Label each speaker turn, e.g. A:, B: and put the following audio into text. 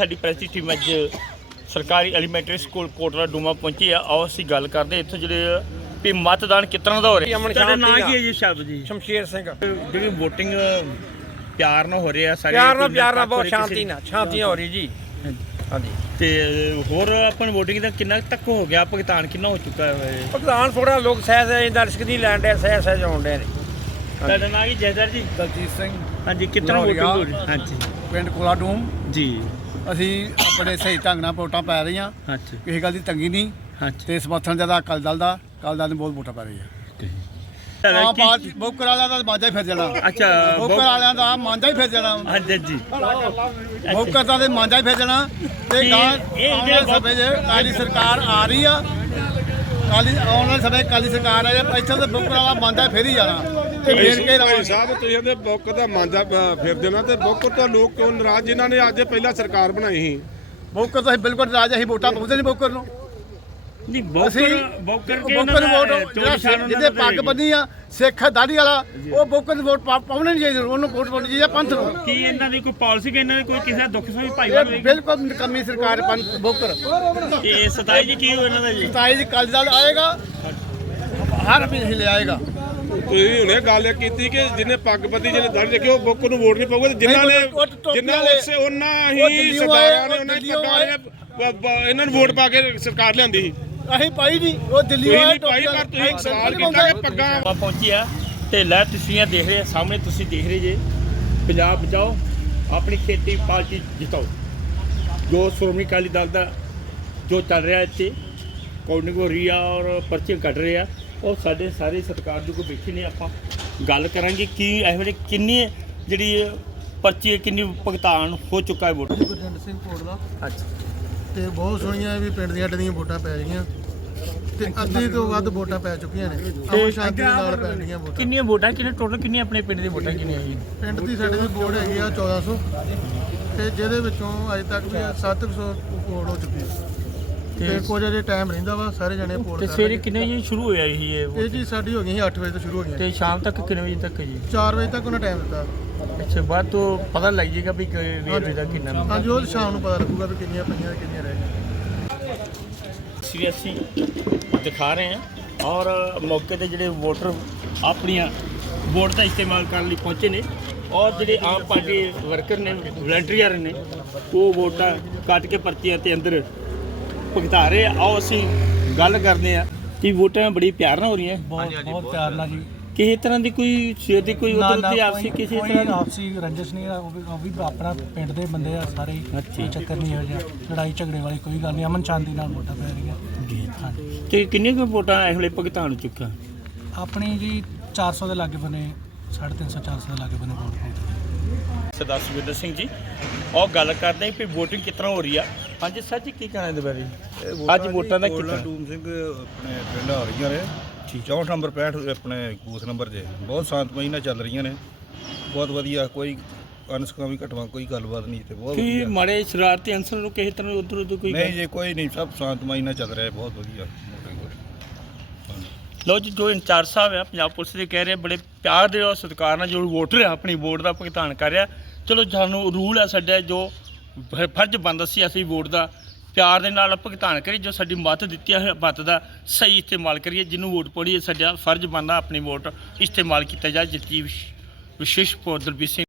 A: ਸਾਡੀ ਪ੍ਰੈਸ ਦੀ ਟੀਮ ਅੱਜ ਸਰਕਾਰੀ ਐਲੀਮੈਂਟਰੀ ਸਕੂਲ ਕੋਟਲਾ ਡੂਮਾ ਪਹੁੰਚੀ ਆ। ਆਓ ਅਸੀਂ ਗੱਲ ਕਰਦੇ ਇੱਥੋਂ ਜਿਹੜੇ ਵੀ ਮਤਦਾਨ ਕਿਸ ਤਰ੍ਹਾਂ ਦਾ ਹੋ ਰਿਹਾ। ਤੁਹਾਡਾ ਨਾਂ ਕੀ ਹੈ ਜੀ? ਸ਼ਬਦ ਜੀ
B: ਸ਼ਮਸ਼ੇਰ ਸਿੰਘ।
A: ਜਿਹੜੀ ਵੋਟਿੰਗ ਪਿਆਰ ਨਾਲ ਹੋ ਰਿਹਾ ਸਾਰੇ
B: ਪਿਆਰ ਨਾਲ ਬਹੁਤ ਸ਼ਾਂਤੀ ਨਾਲ ਹੋ ਰਹੀ ਜੀ। ਹਾਂਜੀ
A: ਤੇ ਹੋਰ ਆਪਾਂ ਵੋਟਿੰਗ ਦਾ ਕਿੰਨਾ ਤੱਕ ਹੋ ਗਿਆ? ਭੁਗਤਾਨ ਕਿੰਨਾ ਹੋ ਚੁੱਕਾ ਹੈ?
B: ਭੁਗਤਾਨ ਥੋੜਾ ਲੋਕ ਸਹਿਜ ਇਹਦਾ ਰਿਸਕ ਨਹੀਂ ਲੈਣ ਦੇ, ਸਹਿਜ ਆਉਣ ਦੇ ਨੇ।
A: ਤੁਹਾਡਾ ਨਾਂ ਕੀ? ਜੈਦਰ ਜੀ।
C: ਦਲਜੀਤ ਸਿੰਘ।
A: ਹਾਂਜੀ, ਕਿਤਨਾ ਵੋਟਿੰਗ ਹੋ ਰਹੀ? ਹਾਂਜੀ
C: ਪਿੰਡ ਕੋਲਾ ਡੂਮ
A: ਜੀ।
C: ਅਸੀਂ ਆਪਣੇ ਸਹੀ ਢੰਗ ਨਾਲ ਵੋਟਾਂ ਪਾ ਰਹੇ ਹਾਂ।
A: ਹਾਂਜੀ
C: ਕਿਸੇ ਗੱਲ ਦੀ ਤੰਗੀ ਨਹੀਂ।
A: ਹਾਂਜੀ
C: ਤੇ ਸਮਰਥਨ ਜ਼ਿਆਦਾ ਅਕਾਲੀ ਦਲ ਦਾ ਨੇ ਬਹੁਤ ਵੋਟਾਂ ਪਾ ਰਹੀ ਆ।
A: ਕੀ-
C: ਪਾਰਟੀ ਬੋਕਰ ਵਾਲਿਆਂ ਦਾ ਮਾਂਜਾ ਹੀ ਫਿਰ ਜਾਣਾ।
A: ਅੱਛਾ
C: ਬੋਕਰ ਵਾਲਿਆਂ ਦਾ ਮਾਂਜਾ ਹੀ ਫਿਰ ਜਾਣਾ।
A: ਹਾਂਜੀ ਜੀ।
C: ਬੋਕਰ ਦਾ ਤੇ ਮਾਂਜਾ ਹੀ ਫਿਰ ਜਾਣਾ। ਤੇ
A: ਇਹ
C: ਆਉਣ ਵਾਲੇ ਸਮੇਂ 'ਚ ਕਾਲੀ ਸਰਕਾਰ ਆ ਰਹੀ ਆ। ਆਉਣ ਵਾਲੇ ਸਮੇਂ ਕਾਲੀ ਸਰਕਾਰ ਆ ਰਹੀ। ਇੱਥੇ ਤੇ ਬੋਕਰ ਵਾਲਾ ਮਾਂਜਾ ਫਿਰ ਹੀ ਜਾਣਾ। ਤੇ ਫੇਰ ਕੇ
D: ਭਾਈ ਸਾਹਿਬ ਤੁਸੀਂ ਇਹਦੇ ਬੁੱਕ ਦਾ ਮਾਂਜਾ ਫਿਰ ਦੇਣਾ ਤੇ ਬੁੱਕ ਤੋਂ ਲੋਕ ਕਿਉਂ ਨਾਰਾਜ਼ ਜਿਨ੍ਹਾਂ ਨੇ ਅੱਜ ਪਹਿਲਾਂ ਸਰਕਾਰ ਬਣਾਈ ਸੀ?
C: ਬੋਕਰ ਤਾਂ ਅਸੀਂ ਬਿਲਕੁਲ ਰਾਜ ਅਸੀਂ ਵੋਟਾਂ ਪਾਉਂਦੇ ਨਹੀਂ ਬੋਕਰ ਨੂੰ।
A: ਨਹੀਂ
C: ਅਸੀਂ
A: ਬੋਕਰ
C: ਬੋਕਰ ਵੋਟ ਜਿਹਦੇ ਪੱਗ ਬੰਨੀ ਆ ਸਿੱਖ ਦਾੜੀ ਵਾਲਾ ਉਹ ਬੋਕਰ ਦੀ ਵੋਟ ਪਾਉਣੀ ਨਹੀਂ ਚਾਹੀਦੀ। ਉਹਨੂੰ ਵੋਟ ਪਾਉਣੀ ਚਾਹੀਦੀ ਪੰਥ ਨੂੰ।
A: ਕੀ ਇਹਨਾਂ ਦੀ ਕੋਈ ਪਾਲਿਸੀ ਕਿ ਇਹਨਾਂ ਦੇ ਕੋਈ ਕਿਸੇ ਦਾ ਦੁੱਖ ਸੁੱਖ ਭਾਈ
C: ਇਹ ਬਿਲਕੁਲ ਨਿਕੰਮੀ ਸਰਕਾਰ ਪੰਥ ਬੋਕਰ।
A: ਇਹ 27 ਜੀ ਕੀ ਹੋ ਇਹਨਾਂ ਦਾ ਜੀ?
C: 27 ਦੀ ਕਾਲੀ ਦਲ ਆਏਗਾ, ਹਰ ਮਹੀਨੇ ਲੈ ਆਏਗਾ।
D: ਤੁਸੀਂ ਹੁਣੇ ਗੱਲ ਇਹ ਕੀਤੀ ਕਿ ਜਿਹਨੇ ਪੱਗ ਬੱਧੀ ਜਿਹਨੇ ਦਾੜੀ ਰੱਖੀ ਉਹ ਬੁੱਕ ਨੂੰ ਵੋਟ ਨਹੀਂ ਪਾਊਗਾ ਤੇ ਜਿਨ੍ਹਾਂ ਨੇ ਉਹਨਾਂ ਹੀ ਸਰਦਾਰਾਂ ਨੇ ਉਹਨਾਂ ਹੀ ਪੱਗਾਂ ਨੇ ਇਹਨਾਂ ਨੂੰ ਵੋਟ ਪਾ ਕੇ ਸਰਕਾਰ ਲਿਆਂਦੀ ਸੀ।
C: ਅਸੀਂ ਪਾਈ ਨਹੀਂ। ਉਹ ਦਿੱਲੀ
D: ਪਾਈ ਪਰ ਤੁਸੀਂ ਸਵਾਲ ਕੀਤਾ ਕਿ ਪੱਗਾਂ
A: ਪਹੁੰਚੀ ਆ ਤੇ ਲੈ ਤਸਵੀਰਾਂ ਦੇਖ ਰਹੇ ਸਾਹਮਣੇ ਤੁਸੀਂ ਦੇਖ ਰਹੇ ਜੇ ਪੰਜਾਬ ਬਚਾਓ ਆਪਣੀ ਖੇਤੀ ਪਾਰਟੀ ਜਿਤਾਓ। ਜੋ ਸ਼੍ਰੋਮਣੀ ਅਕਾਲੀ ਦਲ ਦਾ ਜੋ ਚੱਲ ਰਿਹਾ ਇੱਥੇ ਕਾਊਂਟਿੰਗ ਹੋ ਰਹੀ ਆ ਔਰ ਪਰਚੇ ਕੱਢ ਰਹੇ ਆ ਉਹ ਸਾਡੇ ਸਾਰੇ ਸਰਕਾਰ ਦੇ ਕੋਲ ਬੈਠੇ ਨੇ। ਆਪਾਂ ਗੱਲ ਕਰਾਂਗੇ ਕਿ ਇਹ ਵੇਲੇ ਕਿੰਨੀ ਜਿਹੜੀ ਪਰਚੀ ਕਿੰਨੀ ਭੁਗਤਾਨ ਹੋ ਚੁੱਕਾ ਹੈ ਵੋਟ।
E: ਗੁਰਜੰਟ ਸਿੰਘ ਕੋਟ ਦਾ।
A: ਅੱਛਾ
E: ਤੇ ਬਹੁਤ ਸੋਹਣੀਆਂ ਵੀ ਪਿੰਡ ਦੀਆਂ ਅੱਡੀਆਂ ਵੋਟਾਂ ਪੈ ਗਈਆਂ ਤੇ ਅੱਧੀ ਤੋਂ ਵੱਧ ਵੋਟਾਂ ਪੈ ਚੁੱਕੀਆਂ ਨੇ। ਅਮਨ ਸ਼ਾਂਤੀ ਦੇ ਨਾਲ ਪੈ ਗਈਆਂ ਵੋਟਾਂ।
A: ਕਿੰਨੀਆਂ ਵੋਟਾਂ ਕਿੰਨੇ ਟੋਟਲ ਕਿੰਨੀਆਂ ਆਪਣੇ ਪਿੰਡ ਦੀ ਵੋਟਾਂ ਕਿੰਨੀਆਂ ਆਈਆਂ?
E: ਪਿੰਡ ਦੀ ਸਾਡੇ ਦੀ ਵੋਟ ਹੈਗੀ ਆ 1400 ਤੇ ਜਿਹਦੇ ਵਿੱਚੋਂ ਅਜੇ ਤੱਕ ਵੀ 700 ਵੋਟ ਹੋ ਚੁੱਕੀ ਹੈ। ਤੇ ਕੁਝ ਅਜੇ ਟਾਈਮ ਰਹਿੰਦਾ ਵਾ ਸਾਰੇ ਜਣੇ ਵੋਟ
A: ਤੇ
E: ਕਰ
A: ਸਵੇਰੇ
E: ਰਹੇ।
A: ਕਿੰਨੇ ਵਜੇ ਸ਼ੁਰੂ ਹੋਇਆ ਇਹ
E: ਇਹ ਜੀ ਸਾਡੀ ਹੋ ਗਈ ਸੀ 8 ਵਜੇ ਤੋਂ ਸ਼ੁਰੂ ਹੋ ਗਈਆਂ
A: ਤੇ ਸ਼ਾਮ ਤੱਕ ਕਿੰਨੇ ਵਜੇ ਤੱਕ ਜੀ?
E: 4 ਵਜੇ ਤੱਕ ਉਹਨਾਂ ਟਾਈਮ ਦਿੱਤਾ।
A: ਅੱਛਾ ਬਾਅਦ ਤੋਂ ਪਤਾ ਲੱਗ ਜਾਏਗਾ ਵੀ ਵਜੇ ਦਾ ਕਿੰਨਾ।
E: ਹਾਂਜੀ ਉਹ ਸ਼ਾਮ ਨੂੰ ਪਤਾ ਲੱਗੂਗਾ ਵੀ ਕਿੰਨੀਆਂ ਪਈਆਂ ਤੇ ਕਿੰਨੀਆਂ ਰਹਿ ਗਈਆਂ।
A: ਅਸੀਂ ਦਿਖਾ ਰਹੇ ਹਾਂ ਔਰ ਮੌਕੇ ਤੇ ਜਿਹੜੇ ਵੋਟਰ ਆਪਣੀਆਂ ਵੋਟ ਦਾ ਇਸਤੇਮਾਲ ਕਰਨ ਲਈ ਪਹੁੰਚੇ ਨੇ ਔਰ ਜਿਹੜੇ ਆਮ ਪਾਰਟੀ ਵਰਕਰ ਨੇ ਵਲੰਟੀਅਰ ਨੇ ਉਹ ਵੋਟਾਂ ਕੱਟ ਕੇ ਪਰਚੀਆਂ ਤੇ ਅੰਦਰ ਭੁਗਤਾ ਰਹੇ ਆ। ਆਓ ਅਸੀਂ ਗੱਲ ਕਰਦੇ ਆ ਕਿ ਵੋਟਾਂ ਬੜੀ ਪਿਆਰ ਨਾਲ ਹੋ ਰਹੀਆਂ।
F: ਬਹੁਤ ਪਿਆਰ ਨਾਲ ਜੀ।
A: ਕਿਸੇ ਤਰ੍ਹਾਂ ਦੀ ਕੋਈ ਸ਼ੇਰ ਦੀ ਕੋਈ ਉਧਰ ਦੀ ਆਪਸੀ ਕਿਸੇ ਤਰ੍ਹਾਂ ਦੀ
F: ਆਪਸੀ ਰੰਜਿਸ਼ ਨਹੀਂ ਆ। ਉਹ ਵੀ ਆਪਣਾ ਪਿੰਡ ਦੇ ਬੰਦੇ ਆ ਸਾਰੇ। ਕੋਈ ਚੱਕਰ ਨਹੀਂ ਇਹੋ ਜਿਹਾ, ਲੜਾਈ ਝਗੜੇ ਵਾਲੀ ਕੋਈ ਗੱਲ ਨਹੀਂ। ਅਮਨ ਸ਼ਾਂਤੀ ਨਾਲ ਵੋਟਾਂ ਪੈ ਰਹੀਆਂ।
A: ਤੇ ਕਿੰਨੀਆਂ ਕੁ ਵੋਟਾਂ ਇਸ ਵੇਲੇ ਭੁਗਤਾਨ ਹੋ ਚੁੱਕਾ?
F: ਆਪਣੀ ਜੀ 400 ਦੇ ਲਾਗੇ ਬੰਨੇ 350 400 ਦੇ ਲਾਗੇ ਬੰਨੇ ਵੋਟ ਪਾਉਂਦੇ।
A: ਸਰਦਾਰ ਸੁਖਵਿੰਦਰ ਸਿੰਘ ਜੀ ਉਹ ਗੱਲ ਕਰਦੇ ਕਿ ਵੋਟਿੰਗ ਕਿਸ ਤਰ੍ਹਾਂ ਹੋ ਰਹੀ ਆ। ਹਾਂਜੀ ਸਰ ਜੀ ਕੀ ਕਹਿਣਾ ਇਹਦੇ ਬਾਰੇ? ਅੱਜ ਵੋਟਾਂ ਦਾ ਕਿੱਦਾਂ?
G: ਡੂਮ ਸਿੰਘ ਆਪਣੇ ਪਿੰਡ ਆ ਰਹੀਆਂ ਨੇ 64 ਨੰਬਰ 65 ਆਪਣੇ ਬੂਥ ਨੰਬਰ 'ਤੇ ਬਹੁਤ ਸ਼ਾਂਤਮਈ ਨਾਲ ਚੱਲ ਰਹੀਆਂ ਨੇ। ਬਹੁਤ ਵਧੀਆ, ਕੋਈ ਅਨਸਕਾਮੀ ਘਟਨਾ ਕੋਈ ਗੱਲਬਾਤ ਨਹੀਂ ਤੇ ਬਹੁਤ
A: ਕੀ
G: ਵਧੀਆ।
A: ਮਾੜੇ ਸ਼ਰਾਰਤੀ ਅੰਸਰ ਨੂੰ ਕਿਸੇ ਤਰ੍ਹਾਂ ਉਧਰ ਉਧਰ ਕੋਈ
G: ਨਹੀਂ ਜੇ ਕੋਈ ਨਹੀਂ, ਸਭ ਸ਼ਾਂਤਮਈ ਨਾਲ ਚੱਲ ਰਿਹਾ, ਬਹੁਤ ਵਧੀਆ।
A: ਲੋ ਜੀ ਜੋ ਇੰਚਾਰਜ ਸਾਹਿਬ ਆ ਪੰਜਾਬ ਪੁਲਿਸ ਦੇ ਕਹਿ ਰਹੇ ਬੜੇ ਪਿਆਰ ਦੇ ਔਰ ਸਤਿਕਾਰ ਨਾਲ ਜੋ ਵੋਟਰ ਆ ਆਪਣੀ ਵੋਟ ਦਾ ਭੁਗਤਾਨ ਕਰ ਰਿਹਾ। ਚਲੋ ਸਾਨੂੰ ਰੂਲ ਆ ਸਾਡਾ ਜੋ ਫਰਜ਼ ਬਣਦਾ ਸੀ ਅਸੀਂ ਵੋਟ ਦਾ ਪਿਆਰ ਦੇ ਨਾਲ ਭੁਗਤਾਨ ਕਰੀਏ। ਜੋ ਸਾਡੀ ਮੱਤ ਦਿੱਤੀ ਹੈ ਮੱਤ ਦਾ ਸਹੀ ਇਸਤੇਮਾਲ ਕਰੀਏ। ਜਿਹਨੂੰ ਵੋਟ ਪਾਉਣੀ ਹੈ ਸਾਡਾ ਫਰਜ਼ ਬਣਦਾ ਆਪਣੀ ਵੋਟ ਇਸਤੇਮਾਲ ਕੀਤਾ ਜਾਏ। ਜਿੱਤੀ ਵਿਸ਼ੇਸ਼ ਦਲਬੀਰ ਸਿੰਘ